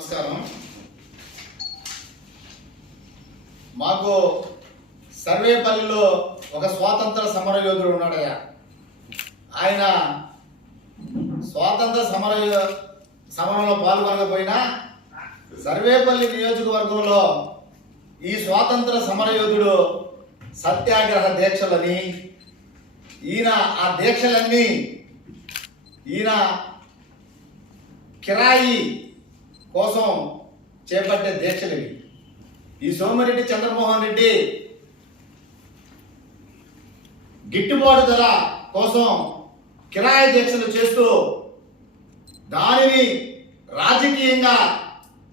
నమస్కారం. మాకు సర్వేపల్లిలో ఒక స్వాతంత్ర సమర యోధుడు ఉన్నాడయ్యా. ఆయన స్వాతంత్ర సమరంలో పాల్గొనకపోయినా సర్వేపల్లి నియోజకవర్గంలో ఈ స్వాతంత్ర సమర యోధుడు సత్యాగ్రహ దీక్షలని ఆ దీక్షలన్నీ ఈయన కిరాయి కోసం చేపట్టే దీక్షలు ఇవి. ఈ సోమిరెడ్డి చంద్రమోహన్ రెడ్డి గిట్టుబాటు ధర కోసం కిరాయి దీక్షలు చేస్తూ దానిని రాజకీయంగా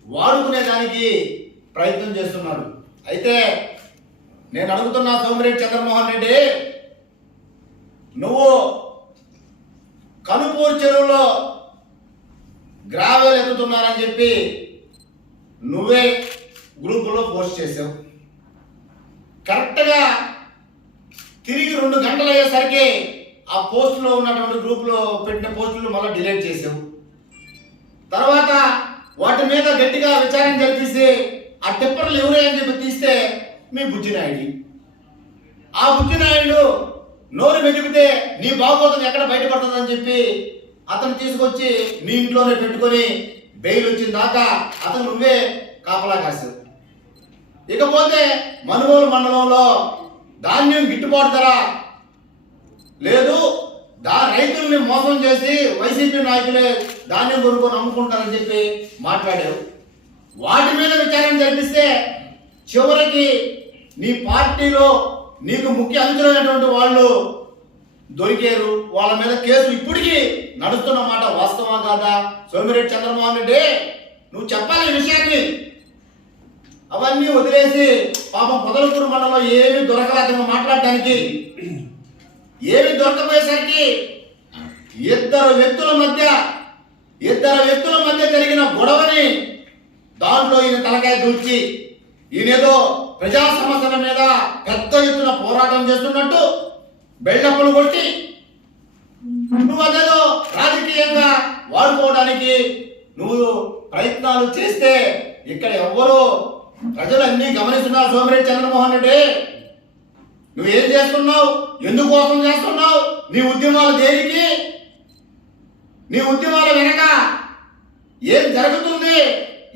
వాడుకునేదానికి ప్రయత్నం చేస్తున్నాడు. అయితే నేను అడుగుతున్నా, సోమిరెడ్డి చంద్రమోహన్ రెడ్డి, నువ్వు కనుపూరు చెరువులో గ్రావెల్ ఎత్తుతున్నారని చెప్పి నువ్వే గ్రూపులో పోస్ట్ చేసావు. కరెక్ట్గా తిరిగి 2 గంటలు అయ్యేసరికి ఆ పోస్టులో ఉన్నటువంటి గ్రూప్లో పెట్టిన పోస్టులు మళ్ళీ డిలీట్ చేసావు. తర్వాత వాటి మీద గట్టిగా విచారణ జరిపిస్తే ఆ టిప్పర్లు ఎవరే అని చెప్పి తీస్తే మీ బుజ్జినాయుడు. ఆ బుజ్జినాయుడు నోరు మెదిపితే నీ బాగోతం ఎక్కడ బయటపడుతుందని చెప్పి అతను తీసుకొచ్చి నీ ఇంట్లోనే పెట్టుకొని బెయిల్ వచ్చిన దాకా అతను నువ్వే కాపలా కాసావు. ఇకపోతే మనుగోలు మండలంలో ధాన్యం గిట్టుబాటు ధర లేదు, రైతుల్ని మోసం చేసి వైసీపీ నాయకులే ధాన్యం కొనుక్కొని అమ్ముకుంటారని చెప్పి మాట్లాడావు. వాటి మీద విచారణ జరిపిస్తే చివరికి నీ పార్టీలో నీకు ముఖ్య అనుచరులైనటువంటి వాళ్ళు దొరికారు. వాళ్ళ మీద కేసు ఇప్పటికీ నడుస్తున్న మాట వాస్తవా కాదా? సోమిరెడ్డి చంద్రమోహన్ రెడ్డి, నువ్వు చెప్పాలి ఈ విషయాన్ని. అవన్నీ వదిలేసి పాపం పొదలకూరు మండలంలో ఏమి దొరకలేదని మాట్లాడటానికి ఏమి దొరకపోయేసరికి ఇద్దరు వ్యక్తుల మధ్య జరిగిన గొడవని దాంట్లో ఈయన తలకాయ దూర్చి ఈయనేదో ప్రజా సమస్యల మీద పెద్ద ఎత్తున పోరాటం చేస్తున్నట్టు బెల్డప్పులు కొట్టి నువ్వు అదేదో రాజకీయంగా వాడుకోవడానికి నువ్వు ప్రయత్నాలు చేస్తే ఇక్కడ ఎవ్వరూ ప్రజలన్నీ గమనిస్తున్నారు. సోమిరెడ్డి చంద్రమోహన్ రెడ్డి, నువ్వేం చేస్తున్నావు? ఎందుకోసం చేస్తున్నావు? నీ ఉద్యమాలు దేనికి? నీ ఉద్యమాల వెనక ఏం జరుగుతుంది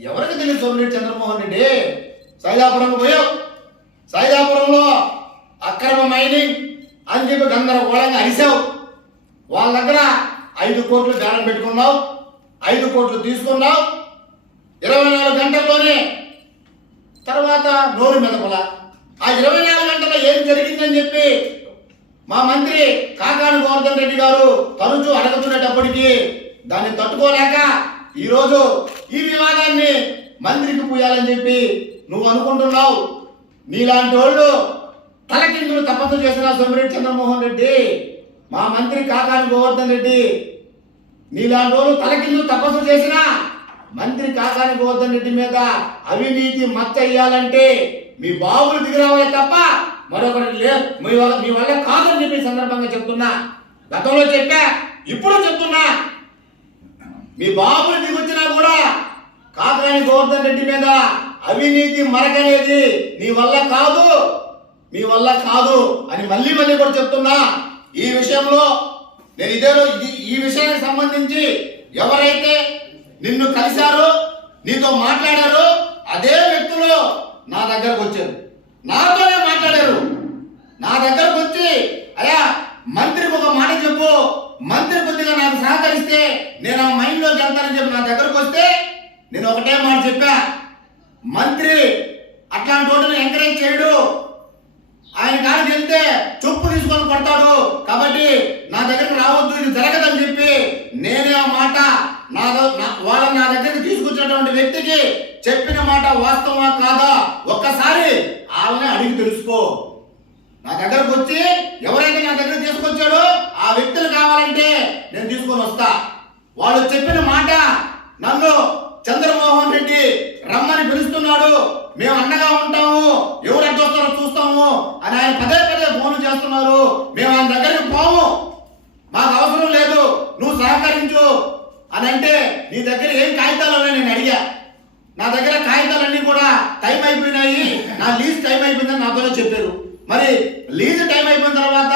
ఎవరికి తెలియదు? సోమిరెడ్డి చంద్రమోహన్ రెడ్డి, సైదాపురం పోయావు. సైదాపురంలో అక్రమ మైనింగ్ అని చెప్పి గందరగోళంగా అరిసావు. వాళ్ళ దగ్గర 5 కోట్లు దానం పెట్టుకున్నావు, 5 కోట్లు తీసుకున్నావు. 24 గంటల్లోనే తర్వాత నోరు మెదపల. ఆ 24 గంటల్లో ఏం జరిగిందని చెప్పి మా మంత్రి కాకాని గోవర్ధన్ రెడ్డి గారు తరచూ అడుగుతున్నప్పటికీ దాన్ని తట్టుకోలేక ఈరోజు ఈ వివాదాన్ని మంత్రికి పూయాలని చెప్పి నువ్వు అనుకుంటున్నావు. నీలాంటి వాళ్ళు తలకిందులు తపస్సు చేసిన సోమిరెడ్డి చంద్రమోహన్ రెడ్డి, మా మంత్రి కాకాని గోవర్ధన్ రెడ్డి, నీలాంటి వాళ్ళు తలకిందులు తపస్సు చేసిన మంత్రి కాకాని గోవర్ధన్ రెడ్డి మీద అవినీతి మచ్చ వేయాలంటే మీ బాబులు దిగిరావాలి తప్ప మరొకటి లేదు. మీ వల్ల కాదని చెప్పి సందర్భంగా చెప్తున్నా. గతంలో చెప్పా, ఇప్పుడు చెప్తున్నా, మీ బాబులు దిగొచ్చినా కూడా కాకాని గోవర్ధన్ రెడ్డి మీద అవినీతి మరకనేది మీ వల్ల కాదు అని మళ్ళీ కూడా చెప్తున్నా. ఈ విషయంలో నేను ఈ విషయానికి సంబంధించి ఎవరైతే నిన్ను కలిశారో, నీతో మాట్లాడారో అదే వ్యక్తులు నా దగ్గరకు వచ్చారు, నాతోనే మాట్లాడారు. నా దగ్గరకు వచ్చి, అయ్యా మంత్రికి ఒక మాట చెప్పు, మంత్రి కొద్దిగా నాకు సహకరిస్తే నేను ఆ మైండ్లోకి వెళ్తానని చెప్పి నా దగ్గరకు వస్తే నేను ఒకటే మాట చెప్పా, మంత్రి అట్లాంటి వాటిని ఎంకరేజ్ చేయడు, ఆయన కాడికి వెళ్తే చొప్పు తీసుకొని కొడతాడు, కాబట్టి నా దగ్గరకు రావద్దు, ఇది జరగదని చెప్పి నేనే ఆ మాట వాళ్ళని నా దగ్గరికి తీసుకొచ్చినటువంటి వ్యక్తికి చెప్పిన మాట వాస్తవా కాదా ఒక్కసారి వాళ్ళని అడిగి తెలుసుకో. నా దగ్గరకు వచ్చి ఎవరైతే నా దగ్గర తీసుకొచ్చాడో ఆ వ్యక్తులు కావాలంటే నేను తీసుకొని వస్తా. వాళ్ళు చెప్పిన మాట, నన్ను చంద్రమోహన్ రెడ్డి రమ్మని పిలుస్తున్నాడు, మేము అండగా ఉంటాము, ఎవరు అడ్డొస్తారో చూస్తాము అని ఆయన పదే ఫోన్లు చేస్తున్నారు. మేము ఆయన దగ్గరికి పోము, మాకు అవసరం లేదు, నువ్వు సహకరించు అని అంటే నీ దగ్గర ఏం కాగితాలు నేను అడిగా. లీజ్ టైం అయిపోయిందని నాతోనే చెప్పారు. మరి లీజ్ టైం అయిపోయిన తర్వాత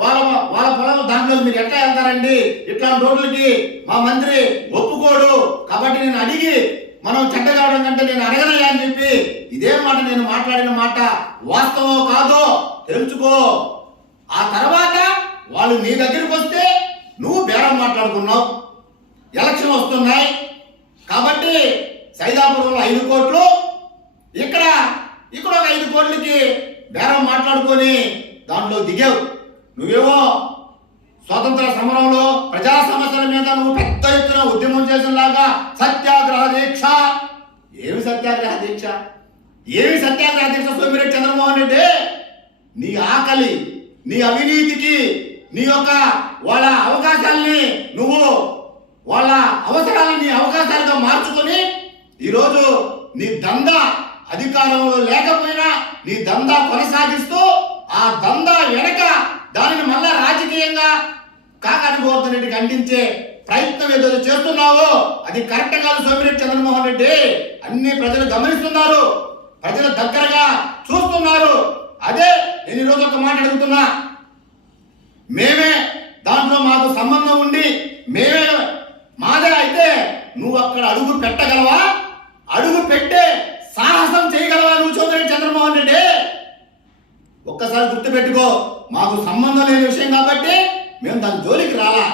వాళ్ళ వాళ్ళ పొలం దాంట్లో మీరు ఎట్లా వెళ్తారండి? ఇట్లాంటి రోడ్లకి మా మంత్రి ఒప్పుకోడు కాబట్టి నేను అడిగి మనం చెడ్డ కావడం కంటే నేను అడగనయ్యా అని చెప్పి ఇదే మాట నేను మాట్లాడిన మాట వాస్తవం కాదో తెలుసుకో. ఆ తర్వాత వాళ్ళు నీ దగ్గరికి వస్తే నువ్వు బేరం మాట్లాడుకున్నావు. ఎలక్షన్ వస్తున్నాయి కాబట్టి సైదాపురంలో 5 కోట్లు, ఇక్కడ ఒక 5 కోట్లకి బేరం మాట్లాడుకొని దాంట్లో దిగావు. నువ్వేమో స్వాతంత్ర సమరంలో ప్రజా సమస్యల మీద నువ్వు పెద్ద ఎత్తున ఉద్యమం చేసేలాగా సత్యాగ్రహ దీక్ష. ఏమి సత్యాగ్రహ దీక్ష? సోమిరెడ్డి చంద్రమోహన్ రెడ్డి నీ ఆకలి, నీ అవినీతికి, నీ యొక్క వాళ్ళ అవకాశాలని నువ్వు వాళ్ళ అవసరాలని నీ అవకాశాలుగా మార్చుకొని ఈరోజు నీ దందా అధికారంలో లేకపోయినా నీ దందా కొనసాగిస్తూ ఆ దందా వెనక దానిని మళ్ళా రాజకీయంగా కాకాని గోవర్ధన్ రెడ్డికి అందించే ప్రయత్నం ఏదో చేస్తున్నావో అది కరెక్ట్ కాదు సోమిరెడ్డి చంద్రమోహన్ రెడ్డి. అన్ని ప్రజలు గమనిస్తున్నారు, ప్రజలు దగ్గరగా చూస్తున్నారు. అదే నేను ఈరోజు ఒక మాట అడుగుతున్నా. మేమే దాంట్లో మాకు సంబంధం ఉండి మేమే మాదే అయితే నువ్వు అక్కడ అడుగు పెట్టగలవా? అడుగు పెట్టే సాహసం చేయగలవా నువ్వు సోమిరెడ్డి చంద్రమోహన్ రెడ్డి? ఒక్కసారి గుర్తుపెట్టుకో, మాకు సంబంధం లేని విషయం కాబట్టి మేము దాని జోలికి రాలా.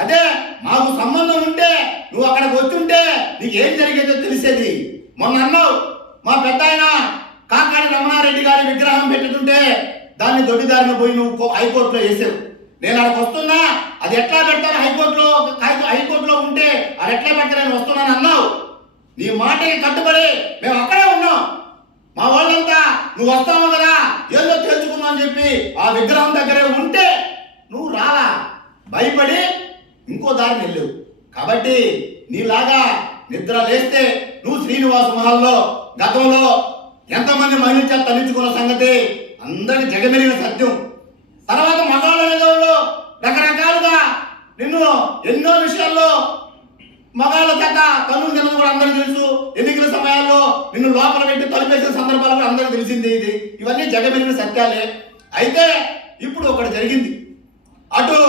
అదే మాకు సంబంధం ఉంటే నువ్వు అక్కడికి వచ్చుంటే నీకు ఏం జరిగేదో తెలిసేది. మొన్న అన్నావు మా పెద్ద ఆయన కాకాని రమణారెడ్డి గారి విగ్రహం పెట్టుతుంటే దాన్ని దొడ్డిదారిన పోయి నువ్వు హైకోర్టులో వేసావు. నేను అక్కడికి వస్తున్నా, అది ఎట్లా పెడతాను హైకోర్టులో ఉంటే అది ఎట్లా పెడతానని వస్తున్నాను అన్నావు. నీ మాటకి కట్టుబడి మేము అక్కడే ఉన్నాం. మా వాళ్ళంతా నువ్వు వస్తావు కదా ఏదో తెలుసుకున్నా అని చెప్పి ఆ విగ్రహం దగ్గరే ఉంటే నువ్వు రాలా, భయపడి ఇంకో దారిని వెళ్ళావు. కాబట్టి నీలాగా నిద్ర లేస్తే నువ్వు శ్రీనివాస మహల్లో గతంలో ఎంతమంది మహిళ చేత తల్లించుకున్న సంగతి అందరికి జగమెరిగిన సత్యం. తర్వాత మగాళ్ళ వాళ్ళు రకరకాలుగా నిన్ను ఎన్నో విషయాల్లో మగాళ్ళ చేత తల్లు తిన్నది కూడా అందరికీ తెలుసు. ఎన్నికల సమయాల్లో నిన్ను లోపల పెట్టి తలుపేసిన సందర్భాలు కూడా అందరికీ తెలిసింది. ఇవన్నీ జగమెరిగిన సత్యాలే. అయితే ఇప్పుడు ఒకటి జరిగింది, అటు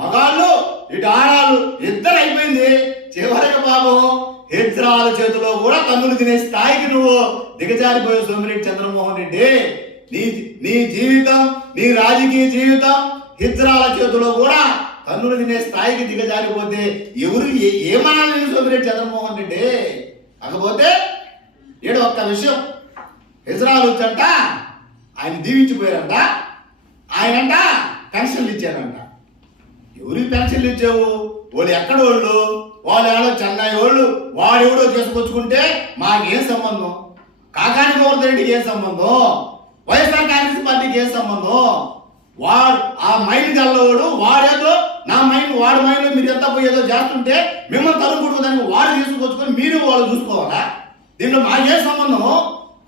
మగాళ్ళు ఇటు ఆడాలు ఇద్దరు అయిపోయింది. చివరికి పాపం హిజ్రాల చేతిలో కూడా తన్నులు తినే స్థాయికి నువ్వు దిగజారిపోయే సోమిరెడ్డి చంద్రమోహన్ రెడ్డి. నీ జీవితం, నీ రాజకీయ జీవితం హిజ్రాల చేతిలో కూడా తన్నులు తినే స్థాయికి దిగజారిపోతే ఎవరు ఏమనాలి సోమిరెడ్డి చంద్రమోహన్ రెడ్డి? కాకపోతే ఏడు ఒక్క విషయం, హిజ్రాలు వచ్చంట ఆయన దీవించిపోయారంట. ఆయనంట పెన్షన్లు ఇచ్చారంట. ఎవరికి పెన్షన్లు ఇచ్చావు? వాళ్ళు ఎక్కడ వాళ్ళు ఎవరో చెన్నై వాళ్ళు, వాడెవడో చేసుకొచ్చుకుంటే మాకేం సంబంధం? కాకాని గోవర్ధన్ రెడ్డికి ఏం సంబంధం? వైఎస్ఆర్ కాంగ్రెస్ పార్టీకి ఏం సంబంధం? వాడు ఆ మైండ్ గల్లవాడు, వాడేదో నా మైండ్ వాడి మైండ్లో మీరు ఎంత పోయేదో చేస్తుంటే మిమ్మల్ని తరుముకుంటుందని వాడు తీసుకొచ్చుకొని మీరు వాళ్ళు చూసుకోవాలా? దీంట్లో మాకేం సంబంధం?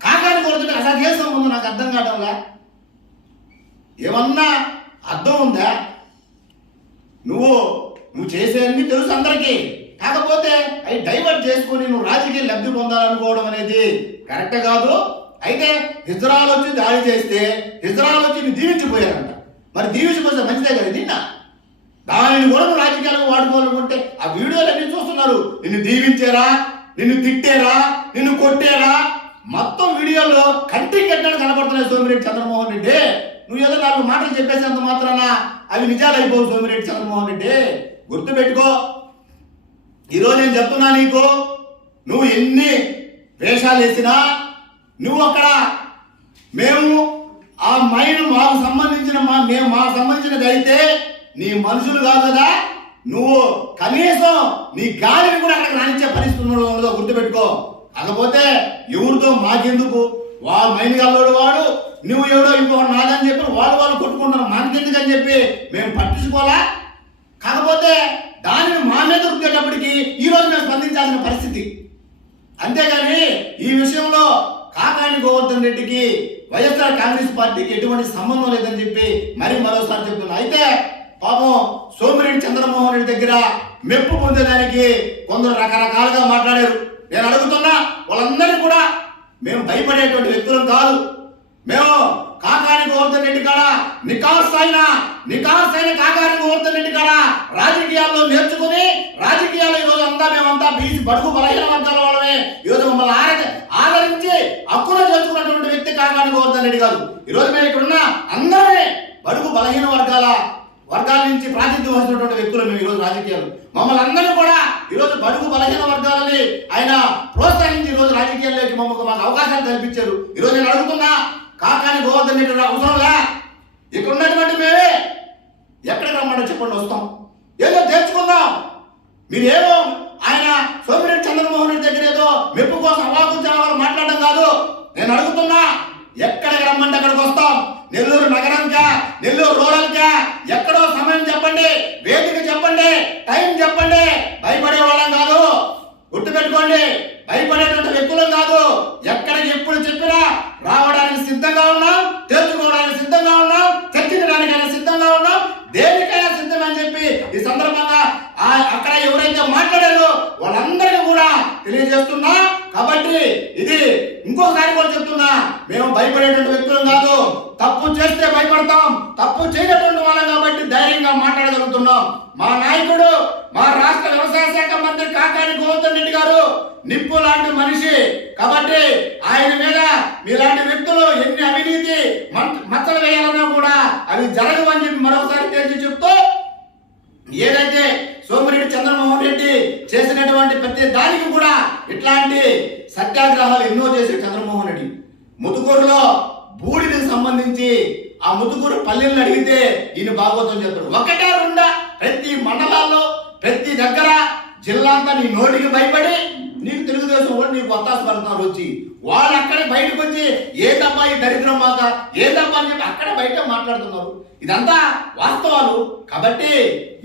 కాకాని గోవర్ధన్ రెడ్డి అసలు ఏం సంబంధం నాకు అర్థం కావడంలా. ఏమన్నా అర్థం ఉందా? నువ్వు చేసేవన్నీ తెలుసు అందరికీ, కాకపోతే అవి డైవర్ట్ చేసుకొని నువ్వు రాజకీయ లబ్ధి పొందాలనుకోవడం అనేది కరెక్ట్ కాదు. అయితే హిజ్రాలు వచ్చి దాడి చేస్తే హిజ్రాలు వచ్చి దీవించిపోయారంట. మరి దీవించిపోతే మంచిదే కదా నిన్న? దానిని కూడా నువ్వు రాజకీయాలకు వాడుకోవాలనుకుంటే ఆ వీడియోలు అన్ని చూస్తున్నారు. నిన్ను దీవించారా, నిన్ను తిట్టారా, నిన్ను కొట్టారా, మొత్తం వీడియోలో కంటికి కట్టినట్టు కనపడుతున్నాయి సోమిరెడ్డి చంద్రమోహన్ రెడ్డి. నువ్వు ఏదో 4 మాటలు చెప్పేసినంత మాత్రాన అవి నిజాలు అయిపోవు సోమిరెడ్డి చంద్రమోహన్ రెడ్డి. గుర్తుపెట్టుకో, ఈరోజు నేను చెప్తున్నా నీకు, నువ్వు ఎన్ని వేషాలు వేసినా నువ్వు అక్కడ మేము ఆ మైండ్ మాకు సంబంధించినది అయితే నీ మనుషులు కాదు కదా, నువ్వు కనీసం నీ గాలిని కూడా అక్కడికి రాణించే పరిస్థితి ఉండదో గుర్తుపెట్టుకో. కాకపోతే ఎవరితో మాకెందుకు? వాడు మైండ్ గల్లోడు వాడు, నువ్వు ఎవడో ఇంకొకటి నాదని చెప్పి వాళ్ళు కొట్టుకుంటున్నారు, మనకెందుకని చెప్పి మేము పట్టించుకోవాలా. కాకపోతే దానిని మా మీద రుద్దేటప్పటికి ఈరోజు మేము స్పందించాల్సిన పరిస్థితి. అంతేగాని ఈ విషయంలో కాకాని గోవర్ధన్ రెడ్డికి వైఎస్ఆర్ కాంగ్రెస్ పార్టీకి ఎటువంటి సంబంధం లేదని చెప్పి మరోసారి చెప్తున్నా. అయితే పాపం సోమిరెడ్డి చంద్రమోహన్ రెడ్డి దగ్గర మెప్పు పొందేదానికి కొందరు రకరకాలుగా మాట్లాడారు. నేను అడుగుతున్నా, వాళ్ళందరినీ కూడా మేము భయపడేటువంటి వ్యక్తులం కాదు. నికాసైన కాకాని గోవర్ధన్ రెడ్డి కాడ రాజకీయాల్లో నేర్చుకుని రాజకీయాల్లో ఈరోజు మేమంతా బీసీ బడుగు బలహీన వర్గాల వాళ్ళమే ఈరోజు మమ్మల్ని ఆదరించి హక్కున చేసుకున్నటువంటి వ్యక్తి కాకాని గోవర్ధన్ రెడ్డి గారు. ఈరోజు మేము ఇక్కడున్న అందరమే బడుగు బలహీన వర్గాల నుంచి ప్రాతినిధ్యం వహిస్తున్నటువంటి వ్యక్తులు మేము ఈరోజు రాజకీయాలు. మమ్మల్ని అందరూ కూడా ఈరోజు బడుగు బలహీన వర్గాలని ఆయన ప్రోత్సహించి ఈరోజు రాజకీయాల్లోకి మాకు అవకాశాలు కల్పించారు. ఈరోజు నేను అడుగుతున్నా, కాకాని గోవర్ధన్ రెడ్డి అవసరంలా? ఇక్కడ ఉన్నటువంటి మేమే ఎక్కడికి రమ్మంటే చెప్పండి, వస్తాం, ఏదో తెచ్చుకుందాం. మీరేమో ఆయన సోమిరెడ్డి చంద్రమోహన్ రెడ్డి దగ్గర ఏదో మెప్పు కోసం అవాకుంచాలు మాట్లాడడం కాదు. నేను అడుగుతున్నా, ఎక్కడికి రమ్మంటే అక్కడికి వస్తాం. నెల్లూరు నగరంకా, నెల్లూరు రూరల్కా ఎక్కడో సమయం చెప్పండి, వేదిక చెప్పండి, టైం చెప్పండి. భయపడే వాళ్ళం కాదు, గుర్తుపెట్టుకోండి. భయపడేటువంటి వ్యక్తులం కాదు. ఎక్కడికి ఎప్పుడు చెప్పినా రావడానికి సిద్ధంగా ఉన్నాం, తెలుసుకోవడానికి సిద్ధంగా ఉన్నాం, చర్చించడానికైనా సిద్ధంగా ఉన్నాం, దేనికైనా సిద్ధమని చెప్పి ఈ సందర్భంగా అక్కడ ఎవరైతే మాట్లాడారో వాళ్ళందరికీ కూడా తెలియజేస్తున్నా. కాబట్టి ఇది ఇంకోసారి కూడా చెప్తున్నా, మేము భయపడేటువంటి వ్యక్తులం కాదు. తప్పు చేస్తే భయపడతాం, తప్పు చేయనటువంటి వాళ్ళం కాబట్టి ధైర్యంగా మాట్లాడగలుగుతున్నాం. మా నాయకుడు, మా రాష్ట్ర వ్యవసాయ శాఖ మంత్రి కాకాని గోవర్ధన్ రెడ్డి గారు నిప్పు లాంటి మనిషి. కాబట్టి ఆయన మీద మీలాంటి వ్యక్తులు ఎన్ని అవినీతి మచ్చలు వేయాలన్నా కూడా అవి జరగవని చెప్పి మరొకసారి తేల్చి చెప్తూ, ఏదైతే సోమిరెడ్డి చంద్రమోహన్ రెడ్డి చేసినటువంటి ప్రతి దానికి కూడా ఇట్లాంటి సత్యాగ్రహాలు ఎన్నో చేసే చంద్రమోహన్ రెడ్డి ముతుకూరులో బూడిదకు సంబంధించి ఆ ముతుకూరు పల్లెలను అడిగితే ఈయన భాగవతం చెప్తాడు. ఒకటే రెండా ప్రతి మండలాల్లో ప్రతి దగ్గర జిల్లా అంతా నీ నోటికి భయపడి నీకు తెలుగుదేశం కూడా నీకు వత్తాసు పడుతున్నారు. వచ్చి వాళ్ళు అక్కడే బయటకు వచ్చి ఏదబ్బా ఈ దరిద్రం మాక, ఏదబ్బా అని చెప్పి అక్కడ బయట మాట్లాడుతున్నారు. ఇదంతా వాస్తవాలు. కాబట్టి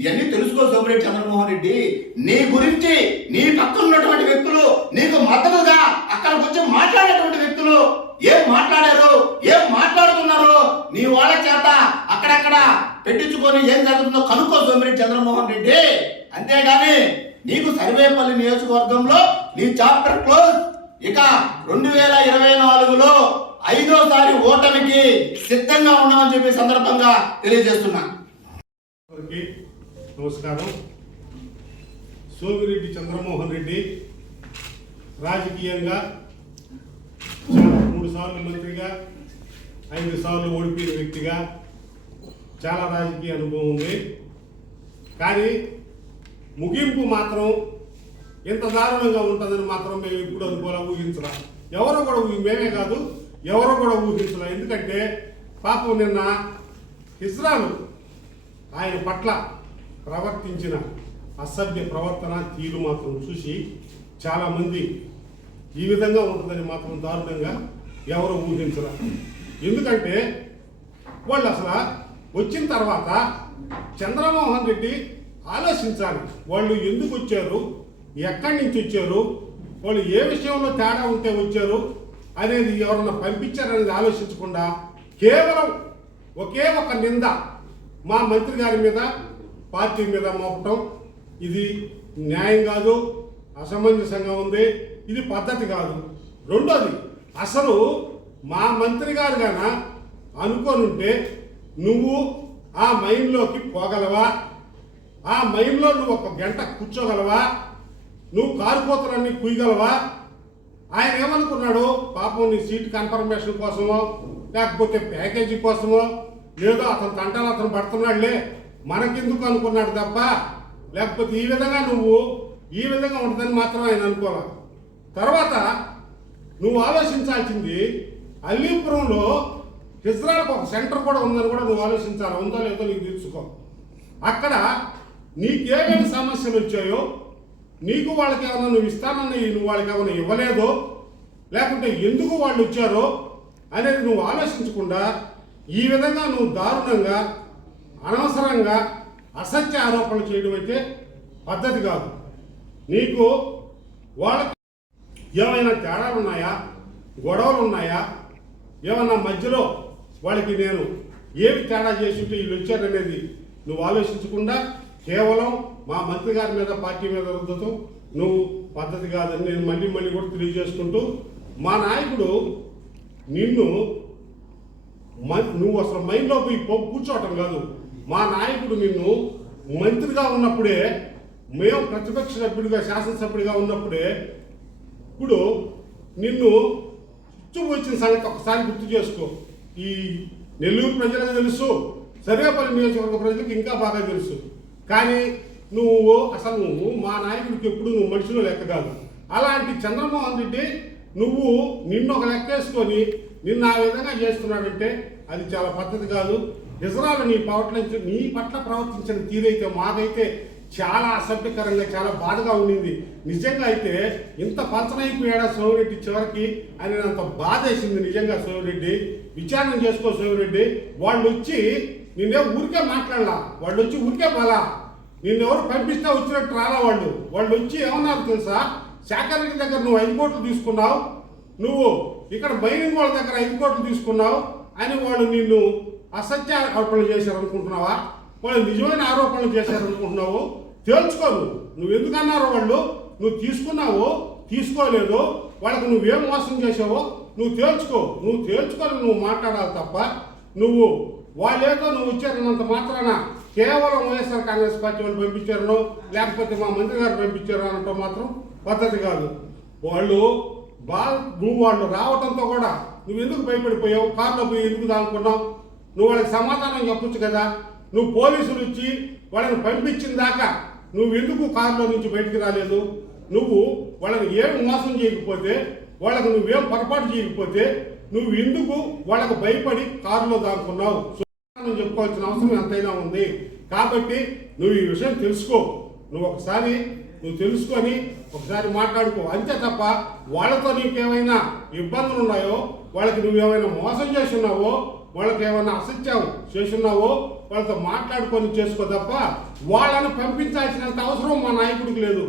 ఇవన్నీ తెలుసుకో సోమిరెడ్డి చంద్రమోహన్ రెడ్డి. నీ గురించి నీ పక్కన ఉన్నటువంటి వ్యక్తులు, నీకు మద్దతుగా అక్కడికి వచ్చి మాట్లాడేటువంటి వ్యక్తులు ఏం మాట్లాడారు, ఏం మాట్లాడుతున్నారు, నీ వాళ్ళ చేత అక్కడక్కడ పెట్టించుకొని ఏం జరుగుతుందో కనుక్కో సోమిరెడ్డి చంద్రమోహన్ రెడ్డి. అంతేగాని నీకు సర్వేపల్లి నియోజకవర్గంలో నీ చాప్టర్ క్లోజ్. ఇక 2024లో 5వసారి ఓటమికి సిద్ధంగా ఉన్నామని చెప్పి సందర్భంగా తెలియజేస్తున్నా. నమస్కారం. సోమిరెడ్డి చంద్రమోహన్ రెడ్డి రాజకీయంగా 3 సార్లు మంత్రిగా, 5 సార్లు ఓడిపోయిన వ్యక్తిగా చాలా రాజకీయ అనుభవం ఉంది. కానీ ముగింపు మాత్రం ఎంత దారుణంగా ఉంటుందని మాత్రం మేము ఇప్పుడు అనుకోలే, ఊహించరా. ఎవరో కూడా మేమే కాదు, ఎవరో కూడా ఊహించలే. ఎందుకంటే పాపం నిన్న ఇజ్రాయెల్ ఆయన పట్ల ప్రవర్తించిన అసభ్య ప్రవర్తన తీరు మాత్రం చూసి చాలామంది ఈ విధంగా ఉంటుందని మాత్రం దారుణంగా ఎవరు ఊహించరా. ఎందుకంటే వాళ్ళు అసలు వచ్చిన తర్వాత చంద్రమోహన్ రెడ్డి ఆలోచించాలి, వాళ్ళు ఎందుకు వచ్చారు, ఎక్కడి నుంచి వచ్చారు, వాళ్ళు ఏ విషయంలో తేడా ఉంటే వచ్చారు అనేది ఎవరన్నా పంపించారనేది ఆలోచించకుండా కేవలం ఒకే ఒక నింద మా మంత్రి గారి మీద, పార్టీ మీద మోపటం ఇది న్యాయం కాదు, అసమంజసంగా ఉంది, ఇది పద్ధతి కాదు. రెండోది, అసలు మా మంత్రి గారు గాన అనుకోనుంటే నువ్వు ఆ మైన్లోకి పోగలవా, ఆ మైన్లో నువ్వు 1 గంట కూర్చోగలవా, నువ్వు కారుపోతలన్నీ కుయ్యగలవా? ఆయన ఏమనుకున్నాడు, పాపం నీ సీట్ కన్ఫర్మేషన్ కోసమో లేకపోతే ప్యాకేజీ కోసమో లేదో అతను తంటాలు అతను పడుతున్నాడులే మనకెందుకు అనుకున్నాడు తప్ప, లేకపోతే ఈ విధంగా ఉంటుందని మాత్రం ఆయన అనుకోవాలి. తర్వాత నువ్వు ఆలోచించాల్సింది, అల్లీపురంలో ఇజ్రాయెల్కి ఒక సెంటర్ కూడా ఉందని కూడా నువ్వు ఆలోచించాలి. ఉందో లేదో నీకు తెలుసుకో. అక్కడ నీకేమేమి సమస్యలు వచ్చాయో, నీకు వాళ్ళకి ఏమన్నా నువ్వు ఇస్తానని నువ్వు వాళ్ళకి ఏమైనా ఇవ్వలేదో, లేకుంటే ఎందుకు వాళ్ళు వచ్చారో అనేది నువ్వు ఆలోచించకుండా ఈ విధంగా నువ్వు దారుణంగా అనవసరంగా అసత్య ఆరోపణలు చేయడం అయితే పద్ధతి కాదు. నీకు వాళ్ళకి ఏమైనా తేడాలు ఉన్నాయా, గొడవలు ఉన్నాయా, ఏమన్నా మధ్యలో వాళ్ళకి నేను ఏమి తేడా చేస్తుంటే వీళ్ళు వచ్చారనేది నువ్వు ఆలోచించకుండా కేవలం మా మంత్రి గారి మీద, పార్టీ మీద రుద్దతో నువ్వు పద్ధతి కాదని నేను మళ్ళీ కూడా తెలియజేసుకుంటూ, మా నాయకుడు నువ్వు అసలు మైండ్లో పోయి కూర్చోవటం కాదు, మా నాయకుడు నిన్ను మంత్రిగా ఉన్నప్పుడే, మేము ప్రతిపక్ష సభ్యుడిగా శాసనసభ్యుడిగా ఉన్నప్పుడే ఇప్పుడు నిన్ను చుట్టూ వచ్చిన సంగతి ఒకసారి గుర్తు చేసుకో. ఈ నెల్లూరు ప్రజలకు తెలుసు, సర్వేపల్లి నియోజకవర్గ ప్రజలకు ఇంకా బాగా తెలుసు. కానీ నువ్వు మా నాయకుడికి ఎప్పుడు నువ్వు మనుషులు లెక్క కాదు. అలాంటి చంద్రమోహన్ రెడ్డి నిన్ను ఒక లెక్కేసుకొని నిన్ను ఆ విధంగా చేస్తున్నాడంటే అది చాలా పద్ధతి కాదు. నిజరాలు నీ పట్ల ప్రవర్తించిన తీరైతే మాకైతే చాలా అసభ్యకరంగా, చాలా బాధగా ఉండింది. నిజంగా అయితే ఇంత పంచనైపోయాడా సోమిరెడ్డి చివరికి అని అంత బాధ వేసింది. నిజంగా సోమిరెడ్డి విచారణ చేసుకో. సోమిరెడ్డి వాళ్ళు వచ్చి నిన్నే ఊరికే మాట్లాడలా, వాళ్ళు వచ్చి ఊరికే బలా, నిన్నెవరు పంపిస్తే వచ్చినట్టు రాలా. వాళ్ళు వచ్చి ఏమన్నారు తెలుసా? శాఖరెడ్డి దగ్గర నువ్వు 5 కోట్లు తీసుకున్నావు, నువ్వు ఇక్కడ మైనింగ్ వాళ్ళ దగ్గర 5 కోట్లు తీసుకున్నావు అని వాళ్ళు నిన్ను అసత్య ఆరోపణలు చేశారు అనుకుంటున్నావా? వాళ్ళు నిజమైన ఆరోపణలు చేశారు అనుకుంటున్నావు? తేల్చుకోను. నువ్వు ఎందుకన్నారో వాళ్ళు, నువ్వు తీసుకున్నావో తీసుకోలేదో, వాళ్ళకు నువ్వేం మోసం చేసావో నువ్వు తేల్చుకొని నువ్వు మాట్లాడాలి తప్ప వాళ్ళేదో నువ్వు వచ్చారన్నంత మాత్రాన కేవలం వైఎస్ఆర్ కాంగ్రెస్ పార్టీ వాళ్ళు పంపించారనో లేకపోతే మా మంత్రి గారు పంపించారు అనటం మాత్రం పద్ధతి కాదు. వాళ్ళు రావడంతో కూడా నువ్వు ఎందుకు భయపడిపోయావు? కారులో పోయి ఎందుకు దానుకున్నావు? నువ్వు వాళ్ళకి సమాధానం చెప్పొచ్చు కదా. నువ్వు పోలీసులు వచ్చి వాళ్ళని పంపించిన దాకా నువ్వు ఎందుకు కారులో నుంచి బయటికి రాలేదు? నువ్వు వాళ్ళని ఏం మోసం చేయకపోతే, వాళ్ళకు నువ్వేం పొరపాటు చేయకపోతే నువ్వు ఎందుకు వాళ్ళకు భయపడి కారులో దాక్కున్నావు? చెప్పుకోవాల్సిన అవసరం ఎంతైనా ఉంది. కాబట్టి నువ్వు ఈ విషయం తెలుసుకో. నువ్వు తెలుసుకొని ఒకసారి మాట్లాడుకో అంతే తప్ప వాళ్ళతో నీకేమైనా ఇబ్బందులు ఉన్నాయో, వాళ్ళకి నువ్వేమైనా మోసం చేస్తున్నావో, వాళ్ళకి ఏమైనా అసత్యం చేస్తున్నావో వాళ్ళతో మాట్లాడుకొని చేసుకో తప్ప వాళ్ళని పంపించాల్సినంత అవసరం మా నాయకుడికి లేదు.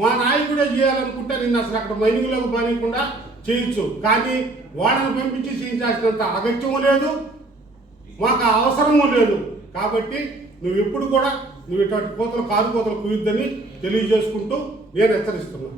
మా నాయకుడే చేయాలనుకుంటే నిన్ను అసలు అక్కడ మైనింగ్లోకి పనికుండా చేయొచ్చు, కానీ వాళ్ళని పంపించి చేయించాల్సినంత అగత్యము లేదు, మాకు అవసరము లేదు. కాబట్టి నువ్వు ఎప్పుడు కూడా ఇటువంటి కారు కోతలు కుయ్యొద్దని తెలియజేసుకుంటూ నేను హెచ్చరిస్తున్నాను.